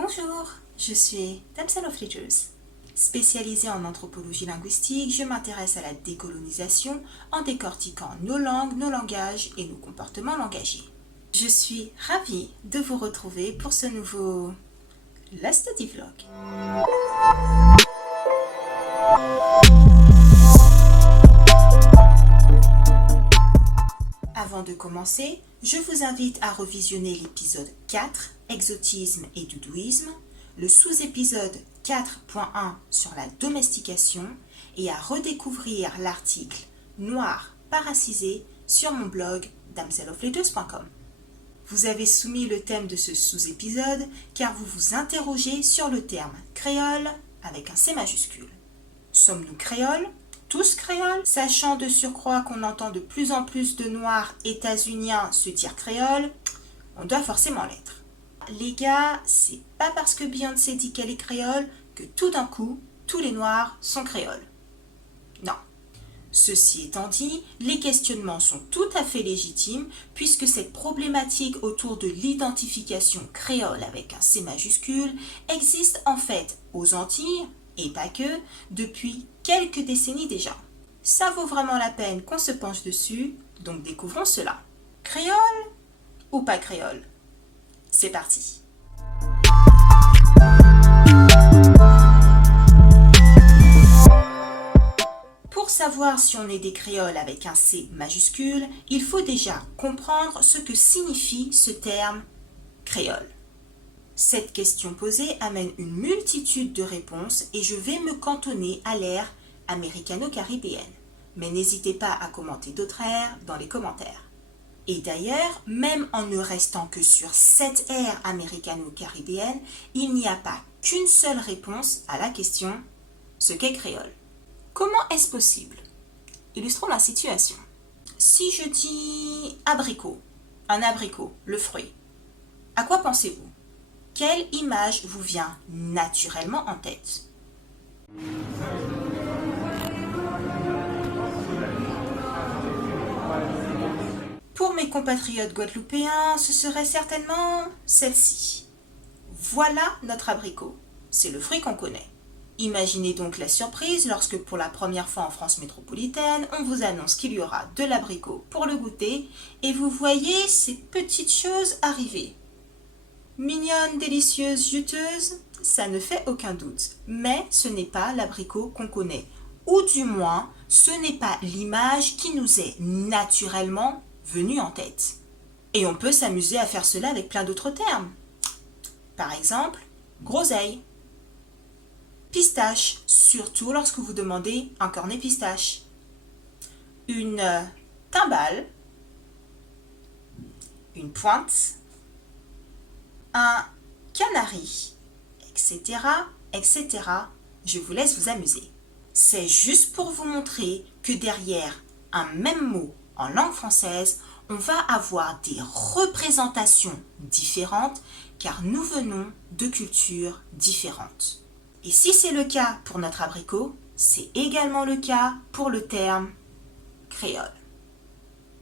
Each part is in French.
Bonjour, je suis Damsel of Letters. Spécialisée en anthropologie linguistique, je m'intéresse à la décolonisation en décortiquant nos langues, nos langages et nos comportements langagiers. Je suis ravie de vous retrouver pour ce nouveau Let's Study Vlog. Avant de commencer, je vous invite à revisionner l'épisode 4, Exotisme et doudouisme, le sous-épisode 4.1 sur la domestication et à redécouvrir l'article Noir paracisé sur mon blog damselofletters.com. Vous avez soumis le thème de ce sous-épisode car vous vous interrogez sur le terme créole avec un C majuscule. Sommes-nous créoles ? Tous créoles, sachant de surcroît qu'on entend de plus en plus de noirs états-uniens se dire créole, on doit forcément l'être. Les gars, c'est pas parce que Beyoncé dit qu'elle est créole que tout d'un coup, tous les noirs sont créoles. Non. Ceci étant dit, les questionnements sont tout à fait légitimes puisque cette problématique autour de l'identification créole avec un C majuscule existe en fait aux Antilles, et pas que, depuis quelques décennies déjà. Ça vaut vraiment la peine qu'on se penche dessus, donc découvrons cela. Créole ou pas créole ? C'est parti. Pour savoir si on est des créoles avec un C majuscule, il faut déjà comprendre ce que signifie ce terme créole. Cette question posée amène une multitude de réponses et je vais me cantonner à l'ère américano-caribéenne. Mais n'hésitez pas à commenter d'autres ères dans les commentaires. Et d'ailleurs, même en ne restant que sur cette ère américano-caribéenne, il n'y a pas qu'une seule réponse à la question « ce qu'est créole ». Comment est-ce possible ? Illustrons la situation. Si je dis abricot, un abricot, le fruit, à quoi pensez-vous ? Quelle image vous vient naturellement en tête ? Pour mes compatriotes guadeloupéens, ce serait certainement celle-ci. Voilà notre abricot. C'est le fruit qu'on connaît. Imaginez donc la surprise lorsque pour la première fois en France métropolitaine, on vous annonce qu'il y aura de l'abricot pour le goûter et vous voyez ces petites choses arriver. Mignonne, délicieuse, juteuse, ça ne fait aucun doute. Mais ce n'est pas l'abricot qu'on connaît. Ou du moins, ce n'est pas l'image qui nous est naturellement venue en tête. Et on peut s'amuser à faire cela avec plein d'autres termes. Par exemple, groseille. Pistache, surtout lorsque vous demandez un cornet pistache. Une timbale. Une pointe. Un canari, etc., etc. Je vous laisse vous amuser. C'est juste pour vous montrer que derrière un même mot en langue française, on va avoir des représentations différentes car nous venons de cultures différentes. Et si c'est le cas pour notre abricot, c'est également le cas pour le terme créole.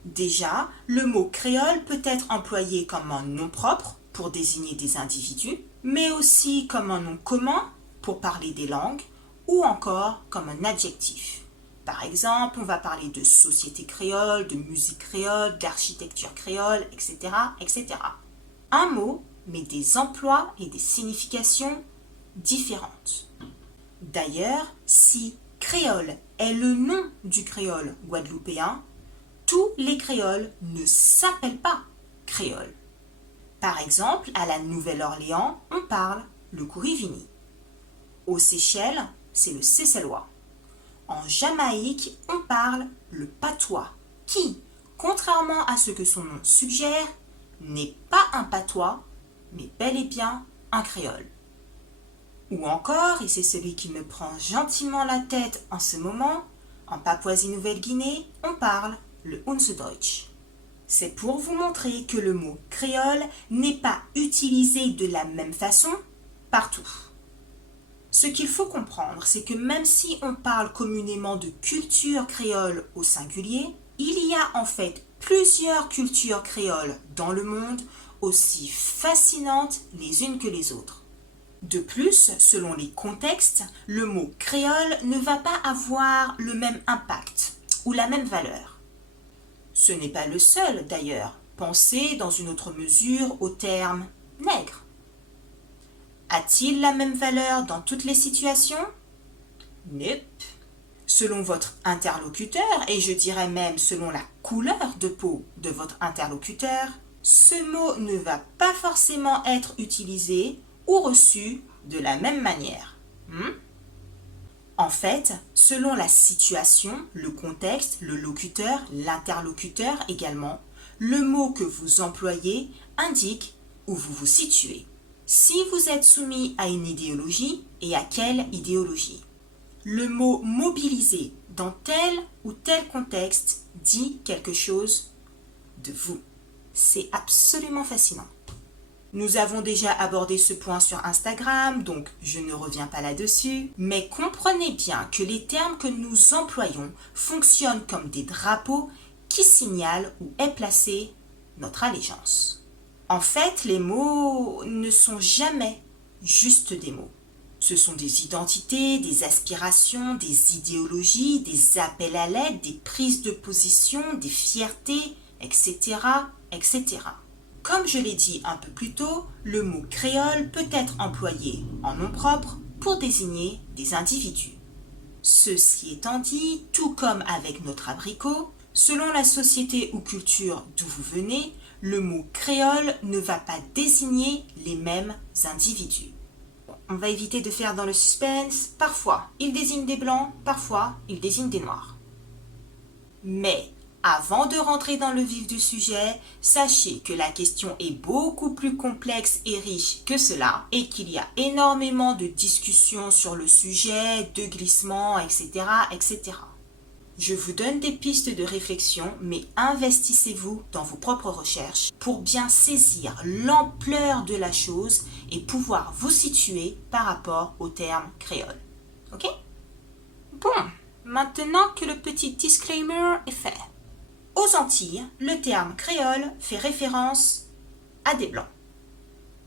Déjà, le mot créole peut être employé comme un nom propre pour désigner des individus, mais aussi comme un nom commun pour parler des langues, ou encore comme un adjectif. Par exemple, on va parler de société créole, de musique créole, d'architecture créole, etc., etc. Un mot, mais des emplois et des significations différentes. D'ailleurs, si créole est le nom du créole guadeloupéen, tous les créoles ne s'appellent pas créoles. Par exemple, à la Nouvelle-Orléans, on parle le kourivini. Aux Seychelles, c'est le seychellois. En Jamaïque, on parle le patois, qui, contrairement à ce que son nom suggère, n'est pas un patois, mais bel et bien un créole. Ou encore, et c'est celui qui me prend gentiment la tête en ce moment, en Papouasie-Nouvelle-Guinée, on parle le Unserdeutsch. C'est pour vous montrer que le mot créole n'est pas utilisé de la même façon partout. Ce qu'il faut comprendre, c'est que même si on parle communément de culture créole au singulier, il y a en fait plusieurs cultures créoles dans le monde aussi fascinantes les unes que les autres. De plus, selon les contextes, le mot créole ne va pas avoir le même impact ou la même valeur. Ce n'est pas le seul d'ailleurs. Pensez dans une autre mesure au terme nègre. A-t-il la même valeur dans toutes les situations? Nope. Selon votre interlocuteur, et je dirais même selon la couleur de peau de votre interlocuteur, ce mot ne va pas forcément être utilisé ou reçu de la même manière. En fait, selon la situation, le contexte, le locuteur, l'interlocuteur également, le mot que vous employez indique où vous vous situez. Si vous êtes soumis à une idéologie, et à quelle idéologie? Le mot mobiliser dans tel ou tel contexte dit quelque chose de vous. C'est absolument fascinant. Nous avons déjà abordé ce point sur Instagram, donc je ne reviens pas là-dessus, mais comprenez bien que les termes que nous employons fonctionnent comme des drapeaux qui signalent où est placée notre allégeance. En fait, les mots ne sont jamais juste des mots. Ce sont des identités, des aspirations, des idéologies, des appels à l'aide, des prises de position, des fiertés, etc., etc. Comme je l'ai dit un peu plus tôt, le mot créole peut être employé en nom propre pour désigner des individus. Ceci étant dit, tout comme avec notre abricot, selon la société ou culture d'où vous venez, le mot créole ne va pas désigner les mêmes individus. On va éviter de faire dans le suspense. Parfois, il désigne des blancs, parfois, il désigne des noirs. Mais, avant de rentrer dans le vif du sujet, sachez que la question est beaucoup plus complexe et riche que cela et qu'il y a énormément de discussions sur le sujet, de glissements, etc., etc. Je vous donne des pistes de réflexion, mais investissez-vous dans vos propres recherches pour bien saisir l'ampleur de la chose et pouvoir vous situer par rapport au terme créole. Ok? Bon, maintenant que le petit disclaimer est fait. Aux Antilles, le terme créole fait référence à des blancs.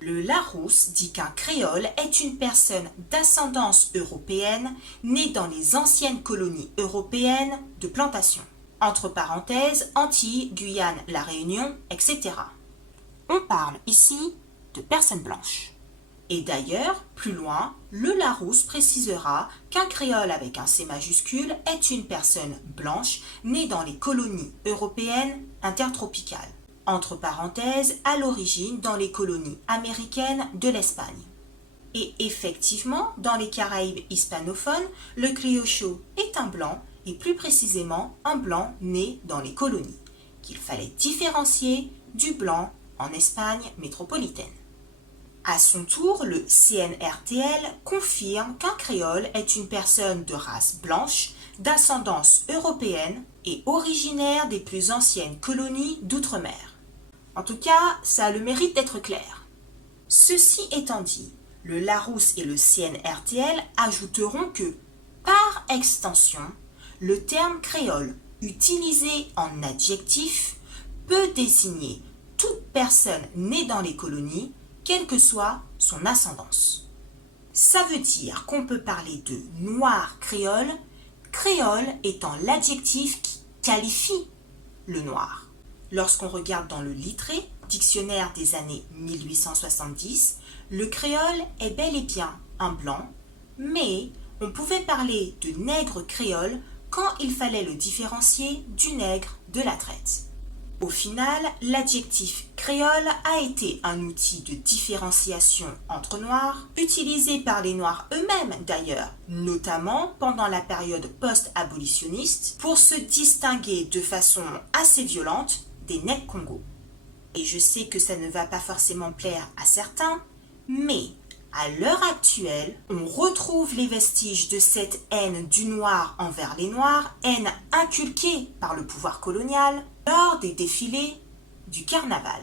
Le Larousse dit qu'un créole est une personne d'ascendance européenne née dans les anciennes colonies européennes de plantation. Entre parenthèses, Antilles, Guyane, La Réunion, etc. On parle ici de personnes blanches. Et d'ailleurs, plus loin, le Larousse précisera qu'un créole avec un C majuscule est une personne blanche née dans les colonies européennes intertropicales. Entre parenthèses, à l'origine dans les colonies américaines de l'Espagne. Et effectivement, dans les Caraïbes hispanophones, le criocho est un blanc, et plus précisément un blanc né dans les colonies, qu'il fallait différencier du blanc en Espagne métropolitaine. À son tour, le CNRTL confirme qu'un créole est une personne de race blanche, d'ascendance européenne et originaire des plus anciennes colonies d'outre-mer. En tout cas, ça a le mérite d'être clair. Ceci étant dit, le Larousse et le CNRTL ajouteront que, par extension, le terme créole utilisé en adjectif peut désigner toute personne née dans les colonies, quelle que soit son ascendance. Ça veut dire qu'on peut parler de noir créole, créole étant l'adjectif qui qualifie le noir. Lorsqu'on regarde dans le Littré, dictionnaire des années 1870, le créole est bel et bien un blanc, mais on pouvait parler de nègre créole quand il fallait le différencier du nègre de la traite. Au final, l'adjectif créole a été un outil de différenciation entre noirs, utilisé par les noirs eux-mêmes d'ailleurs, notamment pendant la période post-abolitionniste, pour se distinguer de façon assez violente des nègres Congo. Et je sais que ça ne va pas forcément plaire à certains, mais à l'heure actuelle, on retrouve les vestiges de cette haine du noir envers les noirs, haine inculquée par le pouvoir colonial lors des défilés du carnaval.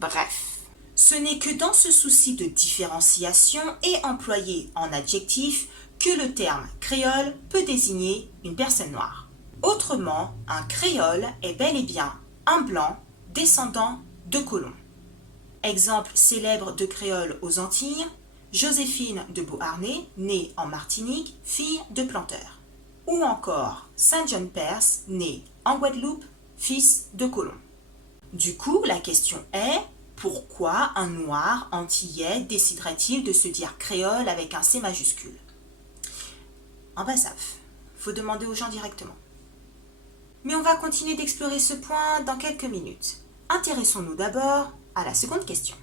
Bref, ce n'est que dans ce souci de différenciation et employé en adjectif que le terme créole peut désigner une personne noire. Autrement, un créole est bel et bien un blanc descendant de colons. Exemple célèbre de créole aux Antilles, Joséphine de Beauharnais, née en Martinique, fille de planteur. Ou encore Saint John Perse, né en Guadeloupe, fils de colon. Du coup, la question est, pourquoi un noir antillais déciderait-il de se dire créole avec un C majuscule? En Bassaf, faut demander aux gens directement. Mais on va continuer d'explorer ce point dans quelques minutes. Intéressons-nous d'abord à la seconde question.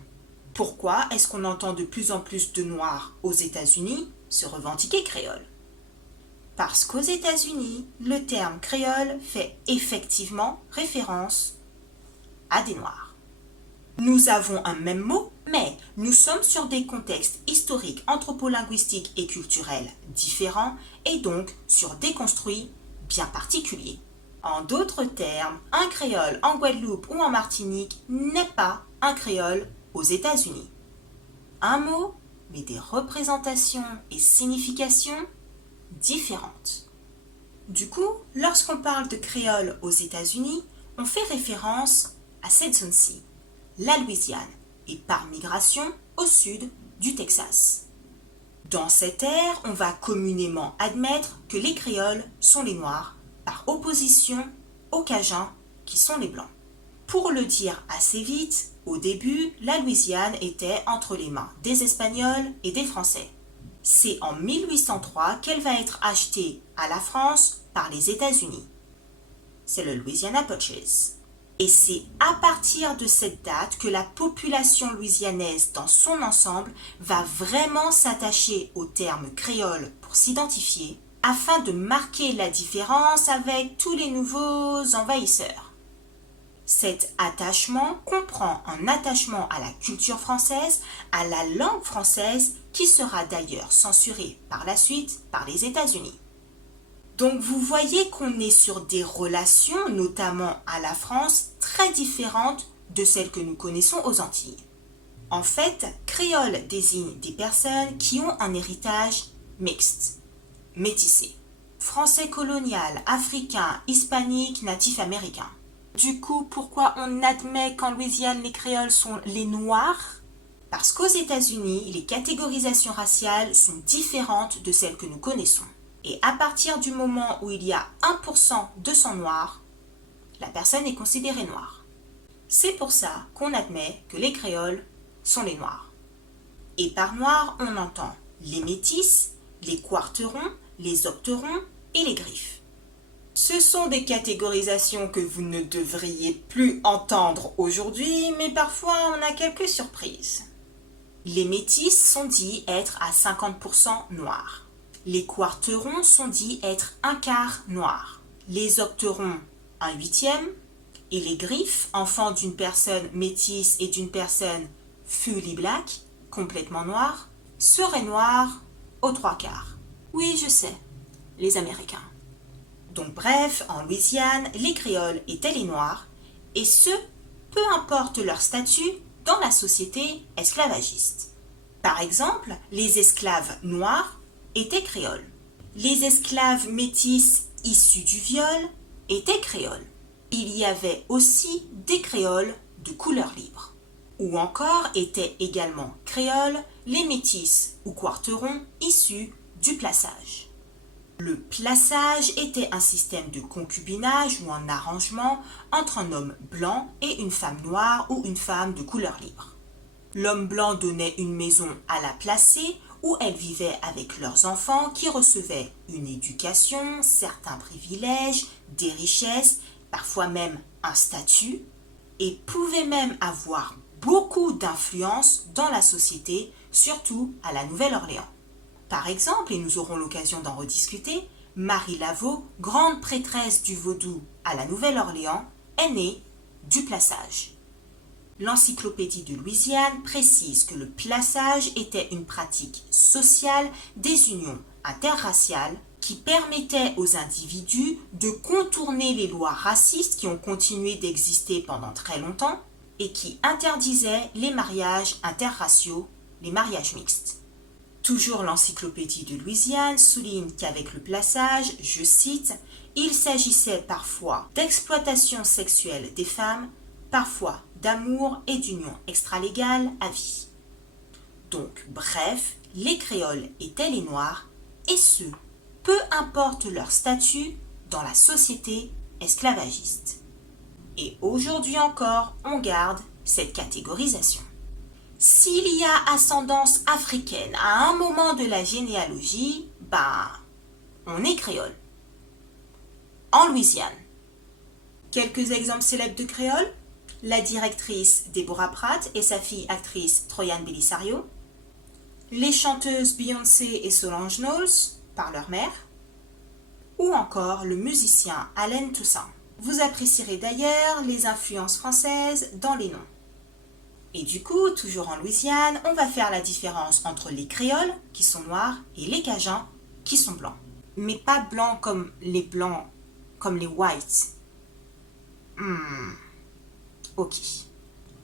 Pourquoi est-ce qu'on entend de plus en plus de Noirs aux États-Unis se revendiquer créole? Parce qu'aux États-Unis, le terme créole fait effectivement référence à des Noirs. Nous avons un même mot, mais nous sommes sur des contextes historiques, anthropolinguistiques et culturels différents et donc sur des construits bien particuliers. En d'autres termes, un créole en Guadeloupe ou en Martinique n'est pas un créole aux États-Unis. Un mot, mais des représentations et significations différentes. Du coup, lorsqu'on parle de créole aux États-Unis, on fait référence à cette zone-ci, la Louisiane, et par migration au sud du Texas. Dans cette ère, on va communément admettre que les créoles sont les Noirs, par opposition aux Cajuns qui sont les Blancs. Pour le dire assez vite, au début, la Louisiane était entre les mains des Espagnols et des Français. C'est en 1803 qu'elle va être achetée à la France par les États-Unis. C'est le Louisiana Purchase. Et c'est à partir de cette date que la population louisianaise dans son ensemble va vraiment s'attacher au terme créole pour s'identifier, afin de marquer la différence avec tous les nouveaux envahisseurs. Cet attachement comprend un attachement à la culture française, à la langue française, qui sera d'ailleurs censurée par la suite par les États-Unis. Donc vous voyez qu'on est sur des relations, notamment à la France, très différentes de celles que nous connaissons aux Antilles. En fait, créole désigne des personnes qui ont un héritage mixte, métissé. Français colonial, africain, hispanique, natif américain. Du coup, pourquoi on admet qu'en Louisiane les créoles sont les Noirs? Parce qu'aux États-Unis, les catégorisations raciales sont différentes de celles que nous connaissons. Et à partir du moment où il y a 1% de sang noir, la personne est considérée noire. C'est pour ça qu'on admet que les créoles sont les Noirs. Et par Noirs, on entend les métis, les quarterons, les octerons et les griffes. Ce sont des catégorisations que vous ne devriez plus entendre aujourd'hui, mais parfois on a quelques surprises. Les métis sont dits être à 50% noirs. Les quarterons sont dits être un quart noirs. Les octerons, un huitième. Et les griffes, enfants d'une personne métisse et d'une personne fully black, complètement noire, seraient noirs aux trois quarts. Oui, je sais, les Américains. Donc bref, en Louisiane, les créoles étaient les noirs, et ce, peu importe leur statut dans la société esclavagiste. Par exemple, les esclaves noirs étaient créoles. Les esclaves métis issus du viol étaient créoles. Il y avait aussi des créoles de couleur libre. Ou encore étaient également créoles les métis ou quarterons issus du plaçage. Le plaçage était un système de concubinage ou un arrangement entre un homme blanc et une femme noire ou une femme de couleur libre. L'homme blanc donnait une maison à la placée où elle vivait avec leurs enfants qui recevaient une éducation, certains privilèges, des richesses, parfois même un statut, et pouvaient même avoir beaucoup d'influence dans la société, surtout à la Nouvelle-Orléans. Par exemple, et nous aurons l'occasion d'en rediscuter, Marie Laveau, grande prêtresse du vaudou à la Nouvelle-Orléans, est née du plaçage. L'encyclopédie de Louisiane précise que le plaçage était une pratique sociale des unions interraciales qui permettait aux individus de contourner les lois racistes qui ont continué d'exister pendant très longtemps et qui interdisaient les mariages interraciaux, les mariages mixtes. Toujours l'encyclopédie de Louisiane souligne qu'avec le plaçage, je cite, il s'agissait parfois d'exploitation sexuelle des femmes, parfois d'amour et d'union extralégale à vie. Donc, bref, les créoles étaient les noirs, et ce, peu importe leur statut dans la société esclavagiste. Et aujourd'hui encore, on garde cette catégorisation. S'il y a ascendance africaine à un moment de la généalogie, on est créole. En Louisiane. Quelques exemples célèbres de créoles: la directrice Deborah Pratt et sa fille actrice Troyan Bellisario, les chanteuses Beyoncé et Solange Knowles par leur mère, ou encore le musicien Allen Toussaint. Vous apprécierez d'ailleurs les influences françaises dans les noms. Et du coup, toujours en Louisiane, on va faire la différence entre les créoles, qui sont noirs, et les cajuns, qui sont blancs. Mais pas blancs, comme les whites. Ok.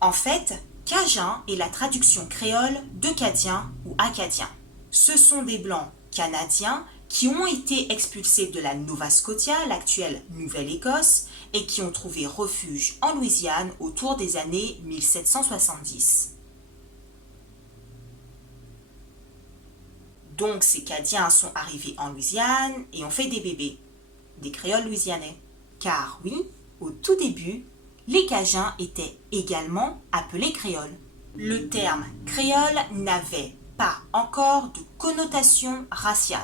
En fait, cajun est la traduction créole de cadien ou acadien. Ce sont des blancs canadiens qui ont été expulsés de la Nova Scotia, l'actuelle Nouvelle-Écosse, et qui ont trouvé refuge en Louisiane autour des années 1770. Donc ces Cadiens sont arrivés en Louisiane et ont fait des bébés, des créoles louisianais. Car oui, au tout début, les Cajuns étaient également appelés créoles. Le terme créole n'avait pas encore de connotation raciale.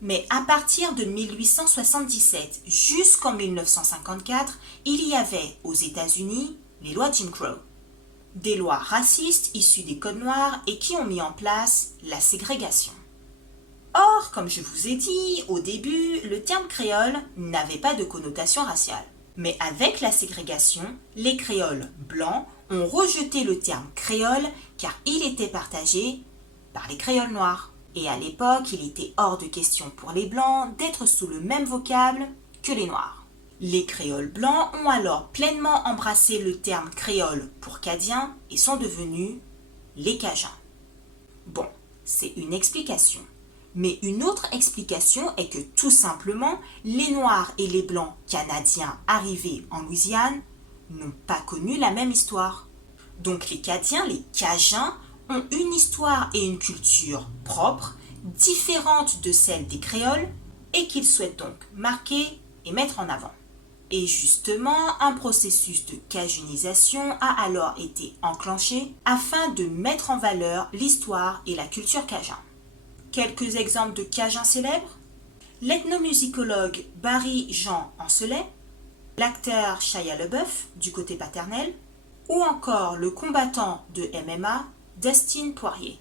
Mais à partir de 1877 jusqu'en 1954, il y avait aux États-Unis les lois Jim Crow. Des lois racistes issues des codes noirs et qui ont mis en place la ségrégation. Or, comme je vous ai dit au début, le terme créole n'avait pas de connotation raciale. Mais avec la ségrégation, les créoles blancs ont rejeté le terme créole car il était partagé par les créoles noirs. Et à l'époque, il était hors de question pour les blancs d'être sous le même vocable que les noirs. Les créoles blancs ont alors pleinement embrassé le terme créole pour cadien et sont devenus les cajuns. Bon, c'est une explication. Mais une autre explication est que tout simplement, les noirs et les blancs canadiens arrivés en Louisiane n'ont pas connu la même histoire. Donc les Cadiens, les Cajuns, ont une histoire et une culture propres, différentes de celles des créoles, et qu'ils souhaitent donc marquer et mettre en avant. Et justement, un processus de cajunisation a alors été enclenché afin de mettre en valeur l'histoire et la culture cajun. Quelques exemples de cajuns célèbres: l'ethnomusicologue Barry Jean Ancelet, l'acteur Shia LaBeouf du côté paternel, ou encore le combattant de MMA Dustin Poirier.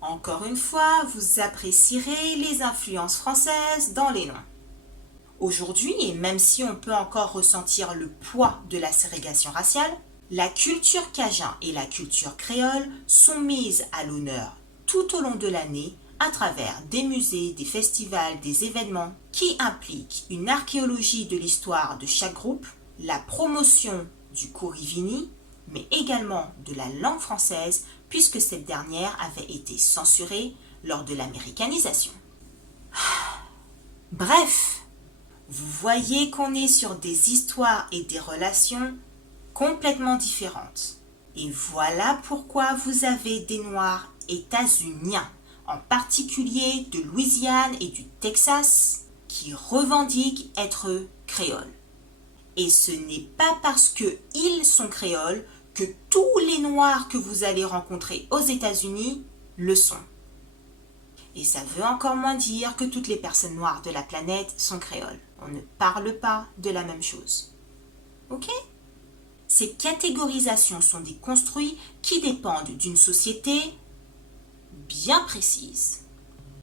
Encore une fois, vous apprécierez les influences françaises dans les noms. Aujourd'hui, et même si on peut encore ressentir le poids de la ségrégation raciale, la culture cajun et la culture créole sont mises à l'honneur tout au long de l'année à travers des musées, des festivals, des événements qui impliquent une archéologie de l'histoire de chaque groupe, la promotion du Corivini, mais également de la langue française puisque cette dernière avait été censurée lors de l'américanisation. Bref, vous voyez qu'on est sur des histoires et des relations complètement différentes. Et voilà pourquoi vous avez des Noirs états-uniens, en particulier de Louisiane et du Texas, qui revendiquent être créoles. Et ce n'est pas parce qu'ils sont créoles que tous les Noirs que vous allez rencontrer aux États-Unis le sont. Et ça veut encore moins dire que toutes les personnes noires de la planète sont créoles. On ne parle pas de la même chose. Ok ? Ces catégorisations sont des construits qui dépendent d'une société bien précise.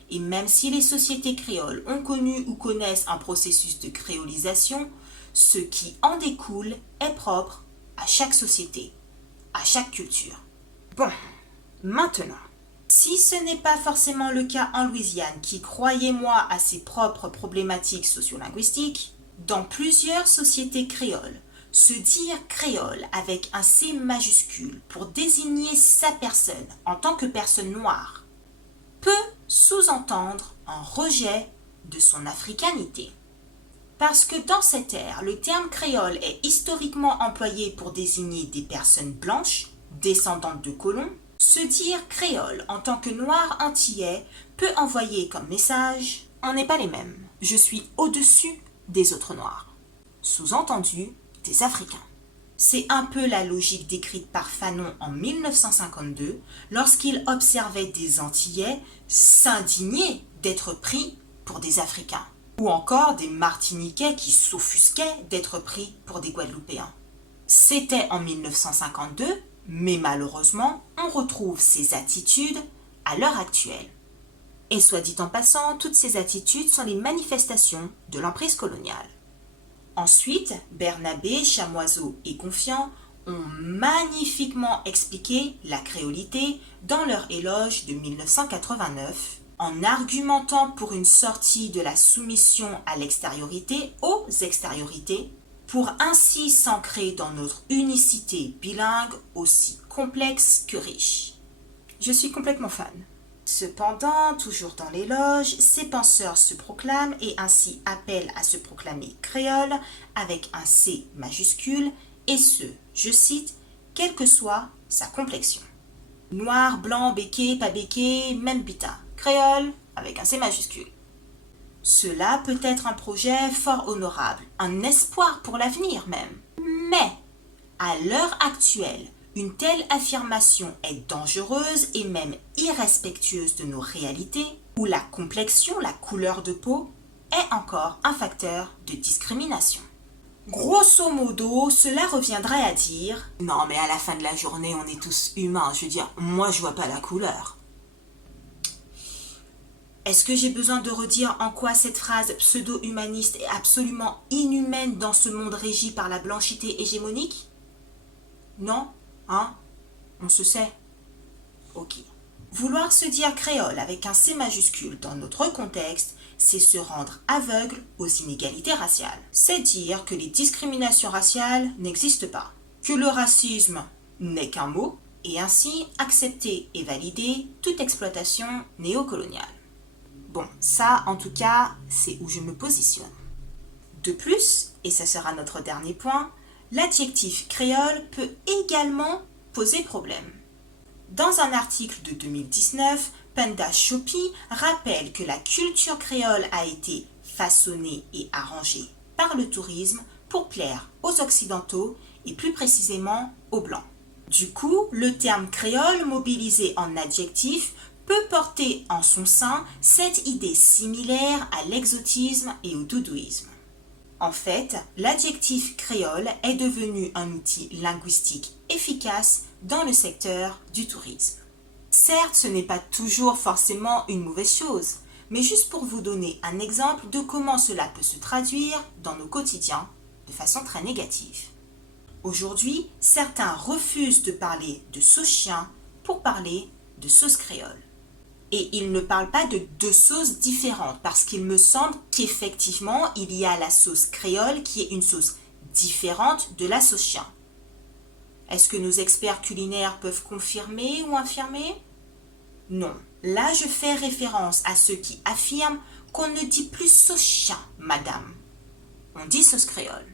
Et même si les sociétés créoles ont connu ou connaissent un processus de créolisation, ce qui en découle est propre à chaque société, à chaque culture. Bon, maintenant, si ce n'est pas forcément le cas en Louisiane, qui, croyez-moi, a ses propres problématiques sociolinguistiques, dans plusieurs sociétés créoles, se dire créole avec un C majuscule pour désigner sa personne en tant que personne noire peut sous-entendre un rejet de son africanité. Parce que dans cette ère, le terme créole est historiquement employé pour désigner des personnes blanches, descendantes de colons, Se dire créole en tant que noir antillais peut envoyer comme message « On n'est pas les mêmes, je suis au-dessus des autres noirs », sous-entendu des Africains. C'est un peu la logique décrite par Fanon en 1952 lorsqu'il observait des Antillais s'indigner d'être pris pour des Africains, ou encore des Martiniquais qui s'offusquaient d'être pris pour des Guadeloupéens. C'était en 1952, mais malheureusement, on retrouve ces attitudes à l'heure actuelle. Et soit dit en passant, toutes ces attitudes sont les manifestations de l'emprise coloniale. Ensuite, Bernabé, Chamoiseau et Confiant ont magnifiquement expliqué la créolité dans leur éloge de 1989, en argumentant pour une sortie de la soumission à l'extériorité aux extériorités, pour ainsi s'ancrer dans notre unicité bilingue aussi complexe que riche. Je suis complètement fan. Cependant, toujours dans l'éloge, ces penseurs se proclament et ainsi appellent à se proclamer créole avec un C majuscule et ce, je cite, quelle que soit sa complexion. Noir, blanc, béqué, pas béqué, même bita. Créole avec un C majuscule. Cela peut être un projet fort honorable, un espoir pour l'avenir même. Mais, à l'heure actuelle, une telle affirmation est dangereuse et même irrespectueuse de nos réalités, où la complexion, la couleur de peau, est encore un facteur de discrimination. Grosso modo, cela reviendrait à dire « Non mais à la fin de la journée, on est tous humains, je veux dire, moi je vois pas la couleur ». Est-ce que j'ai besoin de redire en quoi cette phrase pseudo-humaniste est absolument inhumaine dans ce monde régi par la blanchité hégémonique? Non? Hein? On se sait? Ok. Vouloir se dire créole avec un C majuscule dans notre contexte, c'est se rendre aveugle aux inégalités raciales. C'est dire que les discriminations raciales n'existent pas, que le racisme n'est qu'un mot, et ainsi accepter et valider toute exploitation néocoloniale. Bon, ça, en tout cas, c'est où je me positionne. De plus, et ça sera notre dernier point, l'adjectif créole peut également poser problème. Dans un article de 2019, Penda Chopi rappelle que la culture créole a été façonnée et arrangée par le tourisme pour plaire aux Occidentaux et plus précisément aux Blancs. Du coup, le terme créole mobilisé en adjectif peut porter en son sein cette idée similaire à l'exotisme et au doudouisme. En fait, l'adjectif créole est devenu un outil linguistique efficace dans le secteur du tourisme. Certes, ce n'est pas toujours forcément une mauvaise chose, mais juste pour vous donner un exemple de comment cela peut se traduire dans nos quotidiens de façon très négative. Aujourd'hui, certains refusent de parler de sauce chien pour parler de sauce créole. Et ils ne parlent pas de deux sauces différentes parce qu'il me semble qu'effectivement, il y a la sauce créole qui est une sauce différente de la sauce chien. Est-ce que nos experts culinaires peuvent confirmer ou infirmer? Non. Là, je fais référence à ceux qui affirment qu'on ne dit plus sauce chien, madame. On dit sauce créole.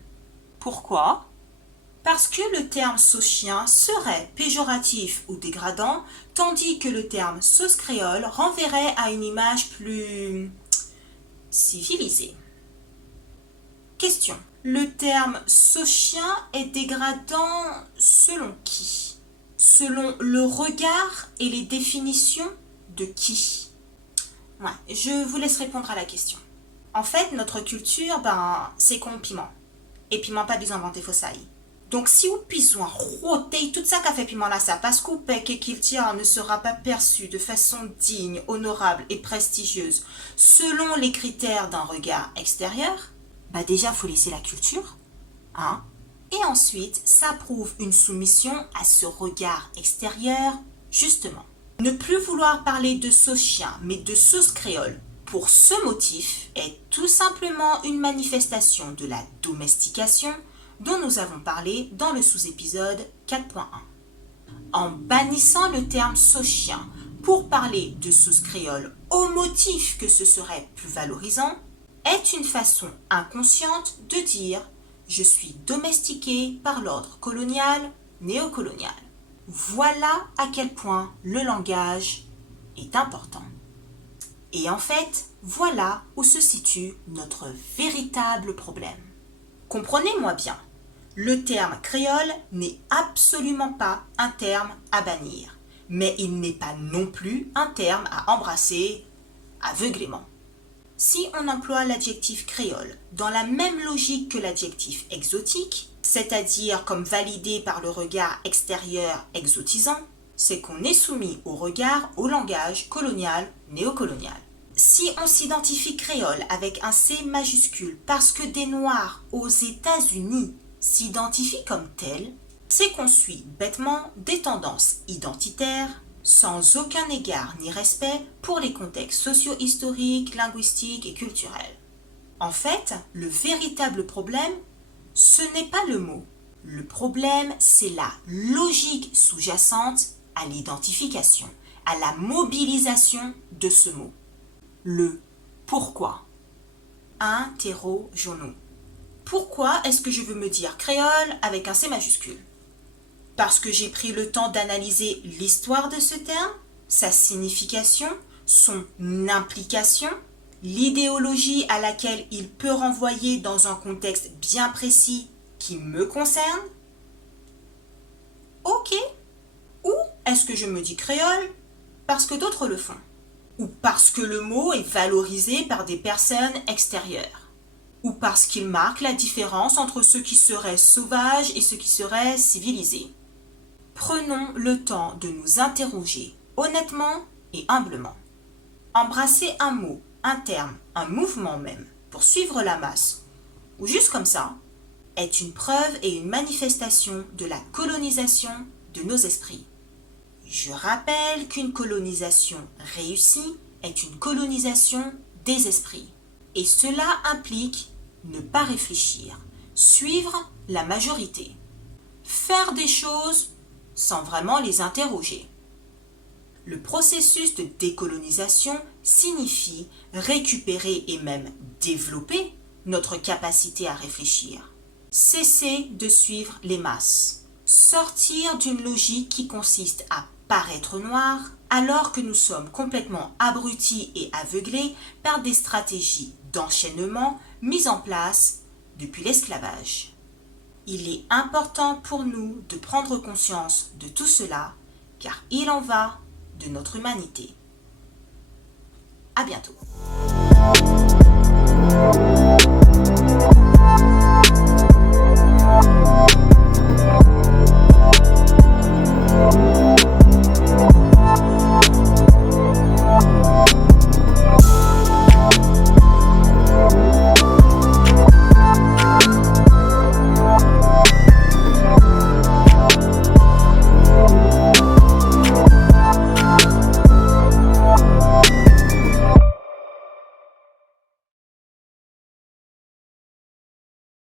Pourquoi? Parce que le terme sauce chien serait péjoratif ou dégradant, tandis que le terme sauce créole renverrait à une image plus civilisée. Question. Le terme sauce chien est dégradant selon qui? Selon le regard et les définitions de qui? Ouais, je vous laisse répondre à la question. En fait, notre culture, c'est qu'on piment. Et piment pas besoin d'inventer fossaille. Donc, si vous besoin roter tout ça qu'a fait piment là, ça, parce qu'au pec qu'il tient ne sera pas perçu de façon digne, honorable et prestigieuse selon les critères d'un regard extérieur, déjà, faut laisser la culture, hein? Et ensuite, ça prouve une soumission à ce regard extérieur, justement. Ne plus vouloir parler de sauce chien, mais de sauce créole, pour ce motif, est tout simplement une manifestation de la domestication dont nous avons parlé dans le sous-épisode 4.1. En bannissant le terme sauce chien pour parler de sauce créole au motif que ce serait plus valorisant, est une façon inconsciente de dire « je suis domestiqué par l'ordre colonial, néocolonial ». Voilà à quel point le langage est important. Et en fait, voilà où se situe notre véritable problème. Comprenez-moi bien, le terme créole n'est absolument pas un terme à bannir, mais il n'est pas non plus un terme à embrasser aveuglément. Si on emploie l'adjectif créole dans la même logique que l'adjectif exotique, c'est-à-dire comme validé par le regard extérieur exotisant, c'est qu'on est soumis au regard au langage colonial, néocolonial. Si on s'identifie créole avec un C majuscule parce que des Noirs aux États-Unis s'identifient comme tels, c'est qu'on suit bêtement des tendances identitaires sans aucun égard ni respect pour les contextes socio-historiques, linguistiques et culturels. En fait, le véritable problème, ce n'est pas le mot. Le problème, c'est la logique sous-jacente à l'identification, à la mobilisation de ce mot. Le pourquoi. Interrogeons-nous. Pourquoi est-ce que je veux me dire créole avec un C majuscule? Parce que j'ai pris le temps d'analyser l'histoire de ce terme, sa signification, son implication, l'idéologie à laquelle il peut renvoyer dans un contexte bien précis qui me concerne? Ok. Ou est-ce que je me dis créole parce que d'autres le font? Ou parce que le mot est valorisé par des personnes extérieures? Ou parce qu'il marque la différence entre ceux qui seraient sauvages et ceux qui seraient civilisés? Prenons le temps de nous interroger honnêtement et humblement. Embrasser un mot, un terme, un mouvement même, pour suivre la masse, ou juste comme ça, est une preuve et une manifestation de la colonisation de nos esprits. Je rappelle qu'une colonisation réussie est une colonisation des esprits. Et cela implique ne pas réfléchir, suivre la majorité, faire des choses sans vraiment les interroger. Le processus de décolonisation signifie récupérer et même développer notre capacité à réfléchir. Cesser de suivre les masses. Sortir d'une logique qui consiste à paraître noir alors que nous sommes complètement abrutis et aveuglés par des stratégies d'enchaînement mises en place depuis l'esclavage. Il est important pour nous de prendre conscience de tout cela, car il en va de notre humanité. À bientôt.